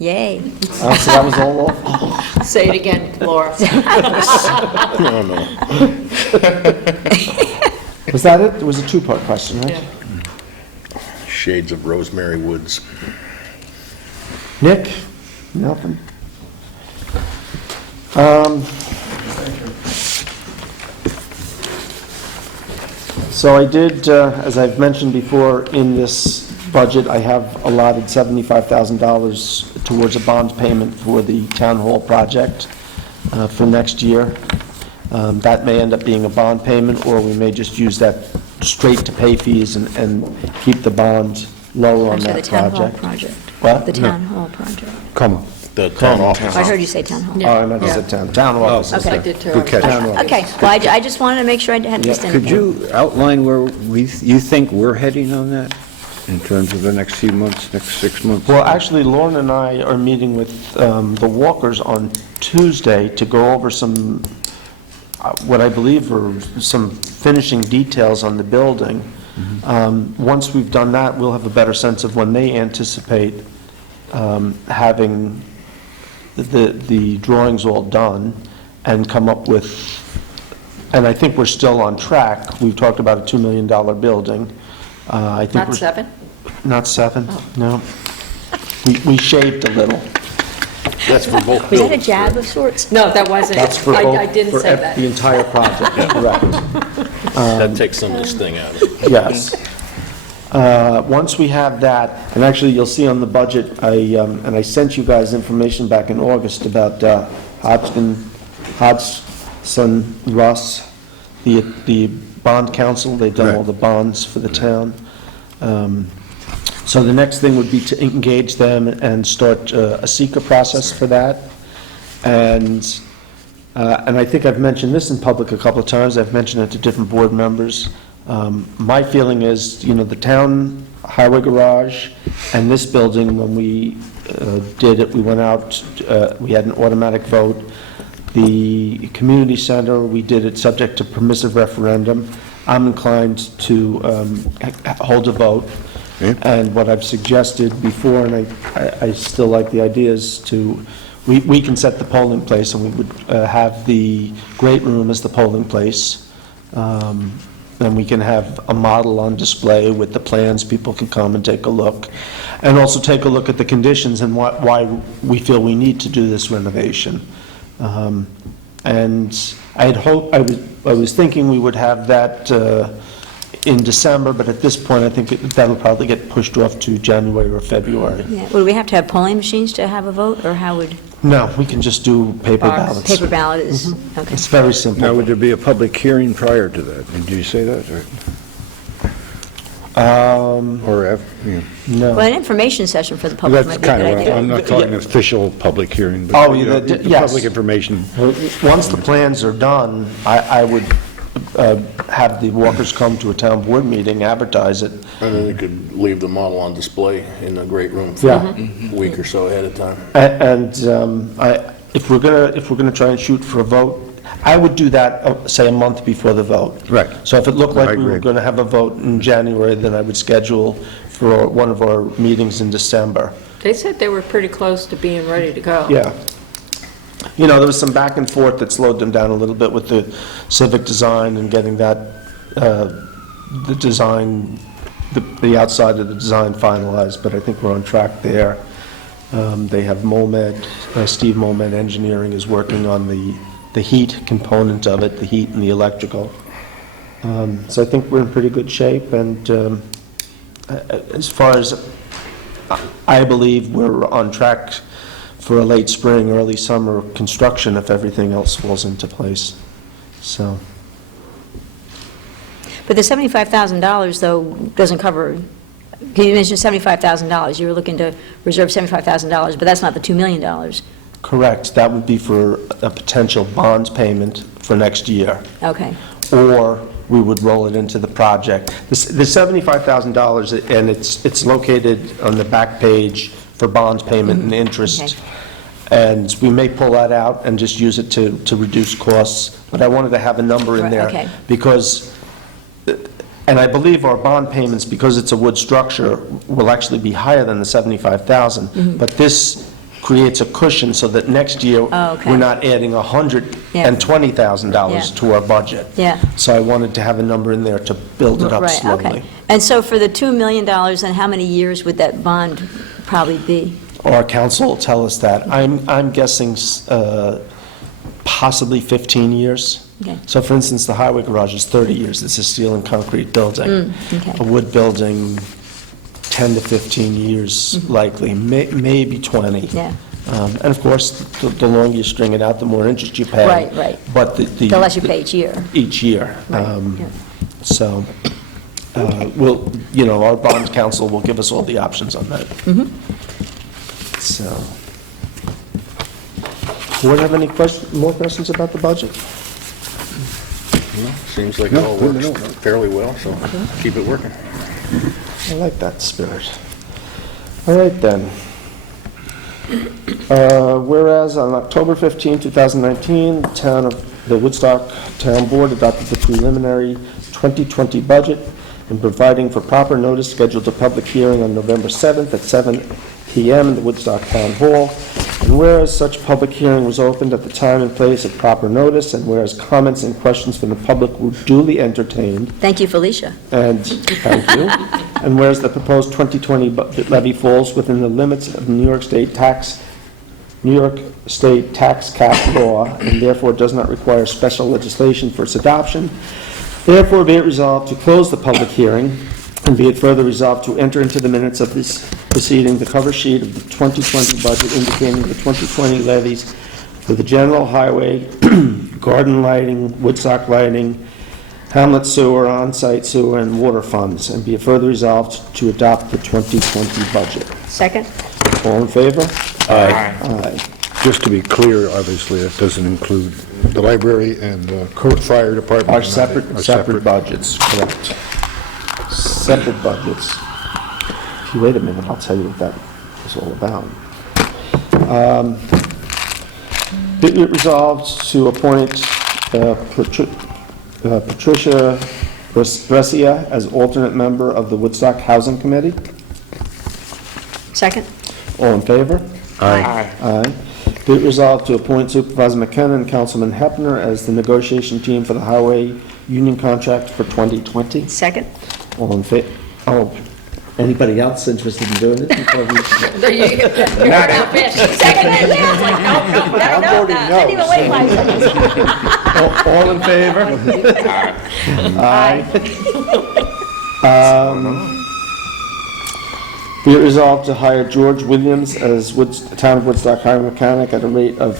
Yay. So that was all off? Say it again, Laura. No, no. Was that it? It was a two-part question, right? Yeah. Shades of Rosemary Woods. Nick? Nothing? So I did, as I've mentioned before, in this budget, I have allotted $75,000 towards a bond payment for the town hall project for next year. That may end up being a bond payment, or we may just use that straight to pay fees and keep the bond lower on Actually, that the town hall project. project. What? The town hall project. Come on. The town office. I heard you say town hall. Oh, I meant to say town office. Okay. I did too. Good catch. Okay, well, I just wanted to make sure I hadn't missed anything. Could you outline where you think we're heading on that, in terms of the next few months, next 6 months? Well, actually, Lauren and I are meeting with the Walkers on Tuesday to go over some, what I believe are some finishing details on the building. Once we've done that, we'll have a better sense of when they anticipate having the drawings all done and come up with, and I think we're still on track. We've talked about a $2 million building. I think Not we're 7? Not 7, no. We shaved a little. That's for both Was that a buildings. jab of sorts? No, that wasn't. That's for I both, didn't for say that. the entire project, correct. That takes some of this thing out of it. Yes. Once we have that, and actually you'll see on the budget, and I sent you guys information back in August about Hodgson Russ, the bond council, they've done all the bonds for the town. So the next thing would be to engage them and start a seeker process for that. And I think I've mentioned this in public a couple of times, I've mentioned it to different board members. My feeling is, the town highway garage and this building, when we did it, we went out, we had an automatic vote. The community center, we did it subject to permissive referendum. I'm inclined to hold a vote. And what I've suggested before, and I still like the idea, is we can set the polling place, and we would have the great room as the polling place. Then we can have a model on display with the plans, people can come and take a look. And also take a look at the conditions and why we feel we need to do this renovation. And I had hoped, I was thinking we would have that in December, but at this point, I think that'll probably get pushed off to January or February. Yeah, would we have to have polling machines to have a vote, or how would, No, we can just do paper ballots. paper ballot is, okay. It's very Now, simple. would there be a public hearing prior to that? Did you say that, or after? No. Well, an information session for the public That's might be a kind good of, idea. I'm not talking an official public hearing, but Oh, the yes. public information. Once the plans are done, I would have the Walkers come to a town board meeting, advertise it. And then you could leave the model on display in the great room for Yeah. a week or so ahead of time. And if we're gonna try and shoot for a vote, I would do that, say, a month before the vote. Right. So if it looked like I we were agree. gonna have a vote in January, then I would schedule for one of our meetings in December. They said they were pretty close to being ready to go. Yeah. There was some back and forth that slowed them down a little bit with the civic design and getting that, the design, the outside of the design finalized, but I think we're on track there. They have MoMed, Steve MoMed Engineering is working on the heat component of it, the heat and the electrical. So I think we're in pretty good shape, and as far as I believe, we're on track for a late spring, early summer construction if everything else falls into place. So, But the $75,000, though, doesn't cover, you mentioned $75,000. You were looking to reserve $75,000, but that's not the $2 million. correct, that would be for a potential bond payment for next year. Okay. Or we would roll it into the project. The $75,000, and it's located on the back page for bond payment and interest. Okay. And we may pull that out and just use it to reduce costs, but I wanted to have a number in Right, there. okay. Because, and I believe our bond payments, because it's a wood structure, will actually be higher than the $75,000. But this creates a cushion so that next year, Oh, okay. we're not adding $120,000 Yeah. to our budget. Yeah. So I wanted to have a number in there to build it up Right, slowly. okay. And so for the $2 million, then how many years would that bond probably be? Our council will tell us that. I'm guessing possibly 15 years. Okay. So for instance, the highway garage is 30 years. It's a steel and concrete building. Okay. A wood building, 10 to 15 years likely, maybe 20. Yeah. And of course, the longer you string it out, the more interest you pay. Right, right. But The less you pay each year. Each year. Right, yeah. So, we'll, our bond council will give us all the options on that. So, board have any more questions about the budget? Seems like it all works fairly well, so keep it working. I like that spirit. All right, then. Whereas on October 15, 2019, the Woodstock Town Board adopted the preliminary 2020 budget and providing for proper notice scheduled a public hearing on November 7th at 7 p.m. in the Woodstock Town Hall. And whereas such public hearing was opened at the time and place of proper notice, and whereas comments and questions from the public were duly entertained, Thank you, Felicia. and, thank you. And whereas the proposed 2020 budget levy falls within the limits of New York State tax cap law, and therefore does not require special legislation for its adoption, therefore be it resolved to close the public hearing, and be it further resolved to enter into the minutes of this proceeding the cover sheet of the 2020 budget indicating the 2020 levies for the general highway, garden lighting, Woodstock lighting, hamlet sewer, on-site sewer, and water funds, and be it further resolved to adopt the 2020 budget. Second? All in favor? Aye. Aye. Just to be clear, obviously, that doesn't include the library and the fire department. Are separate budgets, correct. Separate budgets. If you wait a minute, I'll tell you what that is all about. Be it resolved to appoint Patricia Brescia as alternate member of the Woodstock Housing Committee. Second? All in favor? Aye. Aye. Be it resolved to appoint Supervisor McKenna and Councilman Hepner as the negotiation team for the highway union contract for 2020. Second? All in favor? Oh, anybody else interested in doing it? Before we- Second, yeah, I was like, no, I didn't even wait 5 seconds. All in favor? Aye. Be it resolved to hire George Williams as Town of Woodstock highway mechanic at a rate of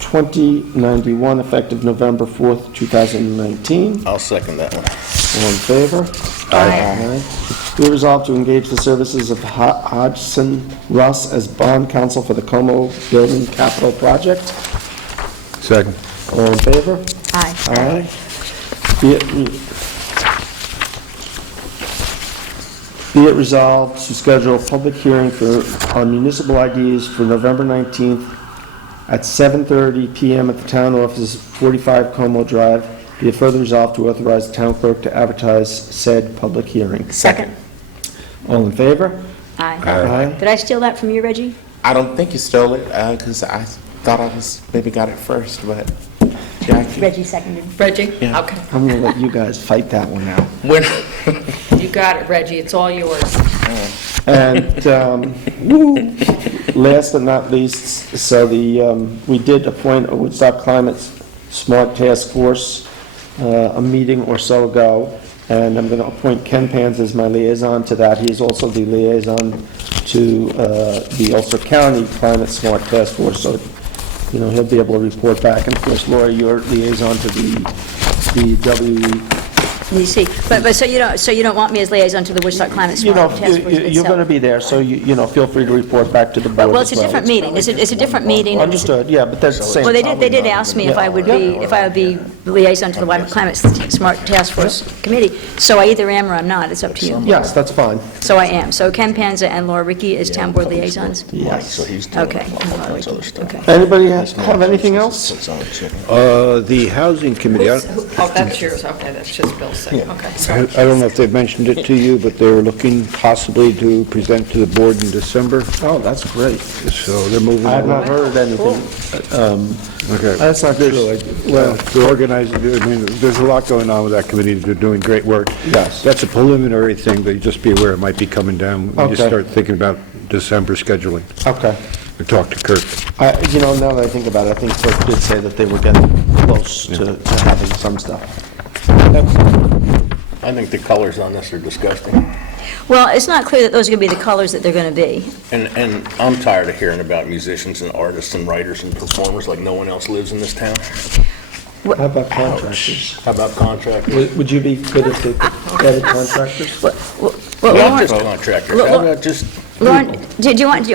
$20.91 effective November 4th, 2019. I'll second that one. All in favor? Aye. Be it resolved to engage the services of Hodgson Russ as bond counsel for the Como Building Capital Project. Second. All in favor? Aye. Aye. Be it resolved to schedule a public hearing on municipal IDs for November 19th at 7:30 PM at the town offices, 45 Como Drive. Be it further resolved to authorize the town clerk to advertise said public hearing. Second? All in favor? Aye. Aye. Did I steal that from you, Reggie? I don't think you stole it, because I thought I maybe got it first, but Jackie. Reggie seconded. Reggie? Yeah. Okay. I'm gonna let you guys fight that one out. When, You got it, Reggie. It's all yours. And last but not least, so we did appoint a Woodstock Climate Smart Task Force a meeting or so ago, and I'm going to appoint Ken Pans as my liaison to that. He is also the liaison to the Ulster County Climate Smart Task Force, so he'll be able to report back. And of course, Laura, you're liaison to the You see, but so you don't want me as liaison to the Woodstock Climate Smart Task Force you're going to itself? be there, so feel free to report back to the board. Well, it's a different meeting. It's a different meeting. and it's- Understood, yeah, but that's the same. Well, they did ask me if I would be liaison to the Climate Smart Task Force Committee, so I either am or I'm not, it's up to you. Yes, that's fine. So I am. So Ken Panza and Laura Ricky as town board liaisons? Yes. So he's doing Okay. all kinds of other stuff. Okay. Anybody have anything else? The housing committee, Oh, that's yours. Okay, that's just Bill. say, okay. I don't know if they've mentioned it to you, but they were looking possibly to present to the board in December, Oh, that's great. so they're moving I have along. not heard anything. Okay. That's not true. Well, the organizing, I mean, there's a lot going on with that committee. They're doing great work. Yes. That's a preliminary thing, but just be aware it might be coming down when you Okay. start thinking about December scheduling. Okay. We talked to Kurt. Now that I think about it, I think Kirk did say that they were getting close to having some stuff. I think the colors on this are disgusting. Well, it's not clear that those are going to be the colors that they're going to be. And I'm tired of hearing about musicians and artists and writers and performers like no one else lives in this town. How about contractors? How about contractors? Would you be good at the contractors? Well, Not Lauren, just contractors, how about just, Lauren, do you want to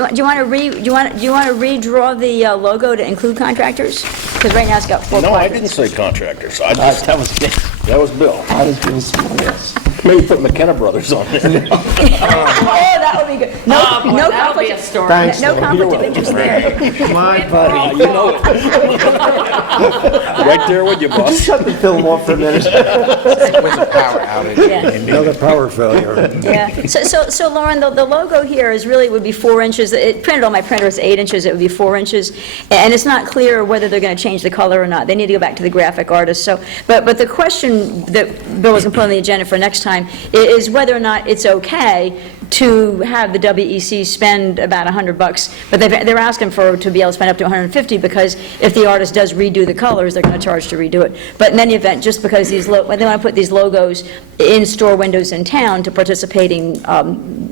redraw the logo to include contractors? Because right now it's got 4 no, I quadrants. didn't say contractors. I just, that was Bill. I was being smart, yes. Maybe put McKenna Brothers on there. Oh, that would be good. No, Oh, boy, no that'll be a conflict, story. Thanks, no Lauren. conflict of interest there. My buddy. You know it. Right there with you, Just boss. shut the film off for a minute. With a power outage. Yeah. Another power failure. Yeah, so Lauren, the logo here is really, would be 4 inches, it printed on my printer, it's 8 inches, it would be 4 inches, and it's not clear whether they're going to change the color or not, they need to go back to the graphic artist, so, but the question that Bill was going to put on the agenda for next time is whether or not it's okay to have the WEC spend about $100, but they're asking to be able to spend up to $150, because if the artist does redo the colors, they're going to charge to redo it. But in any event, just because they want to put these logos in store windows in town to participating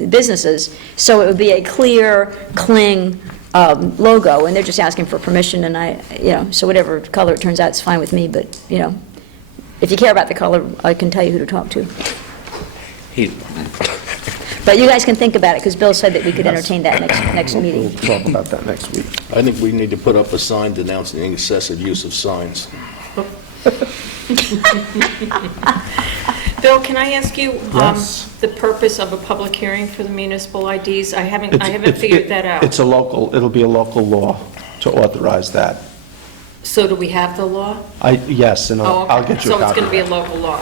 businesses, so it would be a clear, clean logo, and they're just asking for permission, and so whatever color it turns out, it's fine with me, but, if you care about the color, I can tell you who to talk to. But you guys can think about it, because Bill said that we could entertain that next We'll meeting. talk about that next week. I think we need to put up a sign denouncing the excessive use of signs. Bill, can I ask you, Yes. the purpose of a public hearing for the municipal IDs? I haven't figured that out. It'll be a local law to authorize that. So do we have the law? Yes, and Oh, I'll okay. get you a So it's copy. going to be a local law?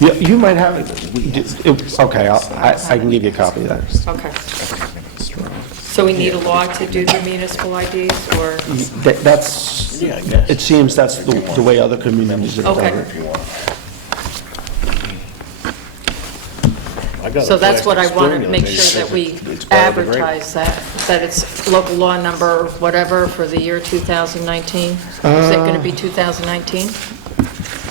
Yeah, you might have it. Okay, I can give you a copy of that. Okay. So we need a law to do the municipal IDs, or? That's, Yeah, I guess. it seems that's the way other communities have Okay. done it. If you want. I got a So that's what I plastic wanted to spoon make that sure that we it's biodegradable. advertise that it's local law number whatever for the year 2019? Is it going to be 2019?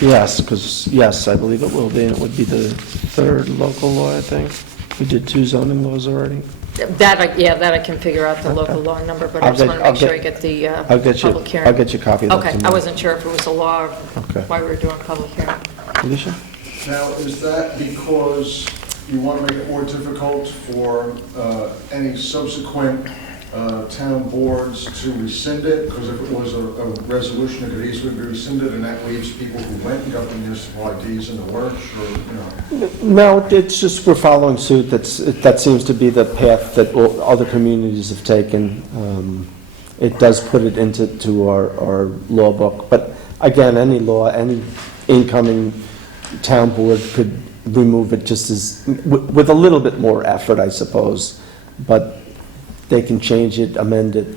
Yes, because, yes, I believe it will be, and it would be the third local law, I think. We did 2 zoning laws already. That I can figure out the local law number, but I I'll just get- want to I'll make sure I get- get the I'll get you, public hearing. I'll get you a copy of that Okay, I tomorrow. wasn't sure if it was a law or Okay. why we were doing public hearing. Alicia? Now, is that because you want to make it more difficult for any subsequent town boards to rescind it? Because if it was a resolution, it could easily be rescinded, and that leaves people who went and got the municipal IDs in the lurch, or, No, it's just we're following suit. That seems to be the path that all other communities have taken. It does put it into our law book. But again, any law, any incoming town board could remove it just as, with a little bit more effort, I suppose. But they can change it, amend it.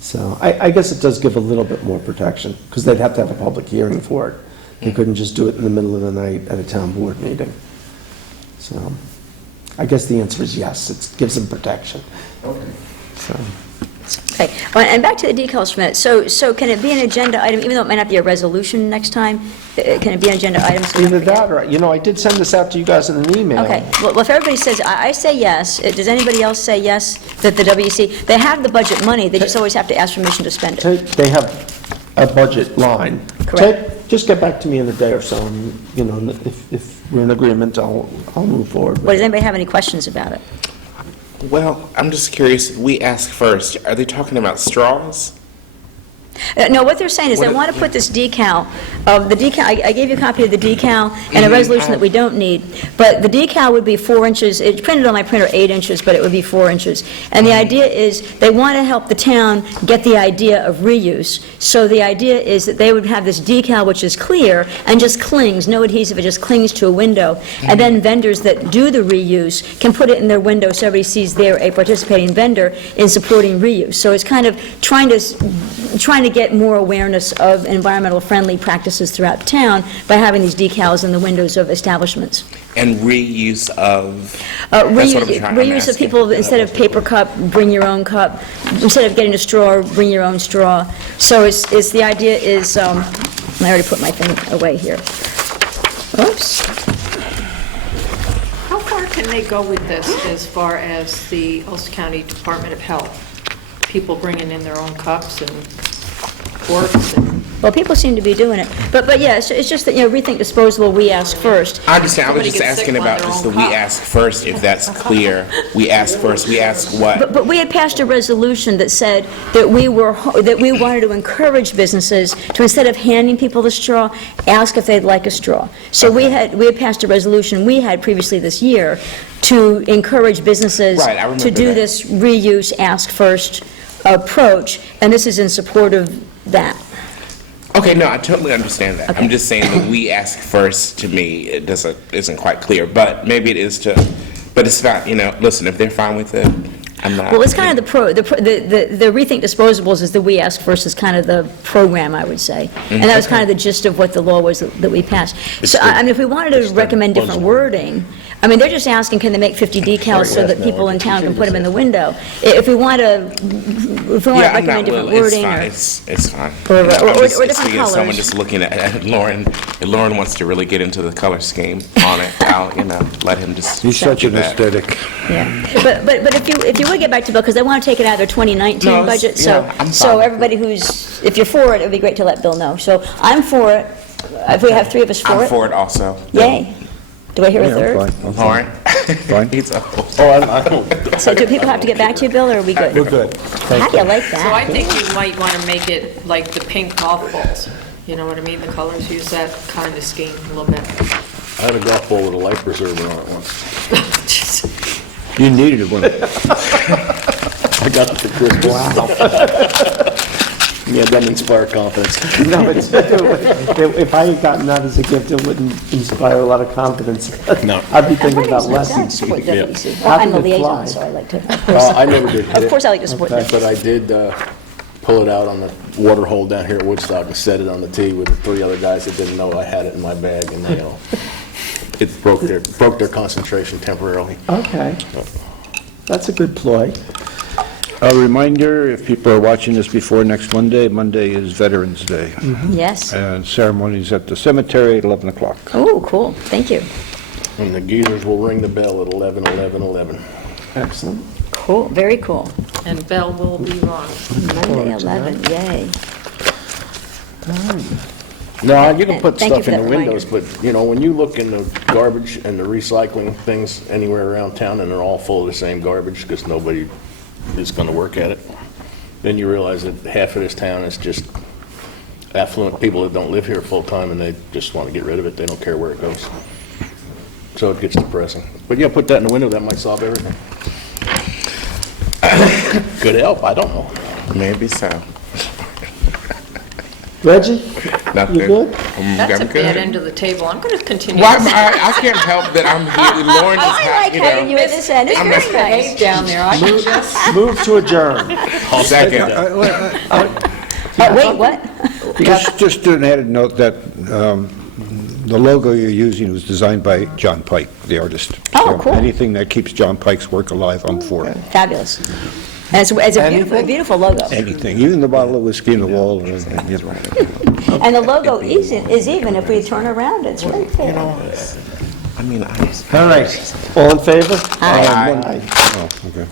So I guess it does give a little bit more protection, because they'd have to have a public hearing for it. They couldn't just do it in the middle of the night at a town board meeting. So I guess the answer is yes, it gives them protection. okay. So, Okay, well, and back to the decals for a minute. So can it be an agenda item, even though it might not be a resolution next time? Can it be an agenda item? so we don't either forget? that, or, I did send this out to you guys in an email. Okay, well, if everybody says, I say yes, does anybody else say yes, that the WEC, they have the budget money, they just always have to ask permission to spend it? They have a budget line. Correct. Just get back to me in a day or so, and, if we're in agreement, I'll move forward. with Or does it. anybody have any questions about it? Well, I'm just curious, we asked first, are they talking about straws? No, what they're saying is they want to put this decal, I gave you a copy of the decal and a resolution that we don't need, but the decal would be 4 inches, it's printed on my printer 8 inches, but it would be 4 inches. And the idea is, they want to help the town get the idea of reuse. So the idea is that they would have this decal which is clear and just clings, no adhesive, it just clings to a window. And then vendors that do the reuse can put it in their window so everybody sees they're a participating vendor in supporting reuse. So it's kind of trying to get more awareness of environmental friendly practices throughout town by having these decals in the windows of establishments. And reuse of? That's what I'm Reuse of asking. people, instead of paper cup, bring your own cup. Instead of getting a straw, bring your own straw. So it's the idea is, I already put my thing away here. Oops. How far can they go with this as far as the Ulster County Department of Health? People bringing in their own cups and forks and... Well, people seem to be doing it. But yeah, it's just that, Rethink Disposable, we ask first. I understand, I was Somebody just gets sick asking on about their just own the we cup. ask first, if that's clear. We ask first, we ask what? But we had passed a resolution that said that we wanted to encourage businesses to, instead of handing people the straw, ask if they'd like a straw. So we had passed a resolution we had previously this year to encourage businesses Right, I remember to do that. this reuse, ask first approach, and this is in support of that. Okay, no, I totally understand that. Okay. I'm just saying that we ask first, to me, it isn't quite clear, but maybe it is but it's not, listen, if they're fine with it, I'm not. Well, it's kind of the Rethink Disposables is the we ask first is kind of the program, I would say. And that was kind of the gist of what the law was that we passed. So, I mean, if we wanted to recommend different wording, I mean, they're just asking, can they make 50 decals so that people in town can put them in the window? If we want to Yeah, I'm recommend not, different well, wording, it's fine. or I'm just different seeing colors. someone just looking at Lauren, if Lauren wants to really get into the color scheme on it, I'll, let him just. He's such do an that. aesthetic. Yeah, but if you would get back to Bill, because they want to take it out of their 2019 No, it's- budget, yeah, I'm so fine. everybody if you're for it, it would be great to let Bill know. So I'm for it. If we have 3 of us for I'm it. for it also. Yay. Do I hear a Yeah, third? I'm fine. I'm fine. Lauren? Fine. He's a- I don't, So do people have to get back to you, Bill, or are we good? we're good. How do you like So I that? think you might want to make it like the pink golf balls. You know what I mean? The colors, use that kind of scheme a little bit. I had a golf ball with a life preserver on it once. You needed one. I got it for Christmas. Yeah, that inspired confidence. No, if I had gotten that as a gift, it wouldn't inspire a lot of confidence. No. I'd be thinking about lessons. Support Yeah. WEC. How I'm the did it fly? liaison, so I like to, I never did hit of it, course I like to support Okay. WEC. but I did pull it out on the water hole down here at Woodstock and set it on the tee with the 3 other guys that didn't know I had it in my bag, and they all, it broke their concentration temporarily. Okay. That's a good ploy. A reminder, if people are watching this before next Monday, Monday is Veterans Day. Yes. And ceremonies at the cemetery at 11 o'clock. Oh, cool, thank you. And the geezers will ring the bell at 11:11:11. Excellent. Cool, very cool. And Bell will be wrong. Monday, 11, yay. No, you can put Thank you stuff for in that the reminder. windows, but, when you look in the garbage and the recycling things anywhere around town, and they're all full of the same garbage, because nobody is gonna work at it, then you realize that half of this town is just affluent people that don't live here full-time, and they just want to get rid of it, they don't care where it goes. So it gets depressing. But yeah, put that in the window, that might solve everything. Could help, I don't know. Maybe so. Reggie, Nothing. you good? That's I'm a bad good. end of the table. I'm going to continue. Well, I can't help that I'm here, Lauren just I like having you at this end, it's very nice. down there. I can just... Move to adjourn. Second. Wait, what? Just an added note that the logo you're using was designed by John Pike, the artist. Oh, So cool. Anything that keeps John Pike's work alive, I'm for it. Fabulous. And it's a beautiful logo. Anything, even the bottle of whiskey in the wall. And everything. And the logo is even if we turn around, it's right there. I mean, All right. All in favor? Aye. Aye. Oh, okay.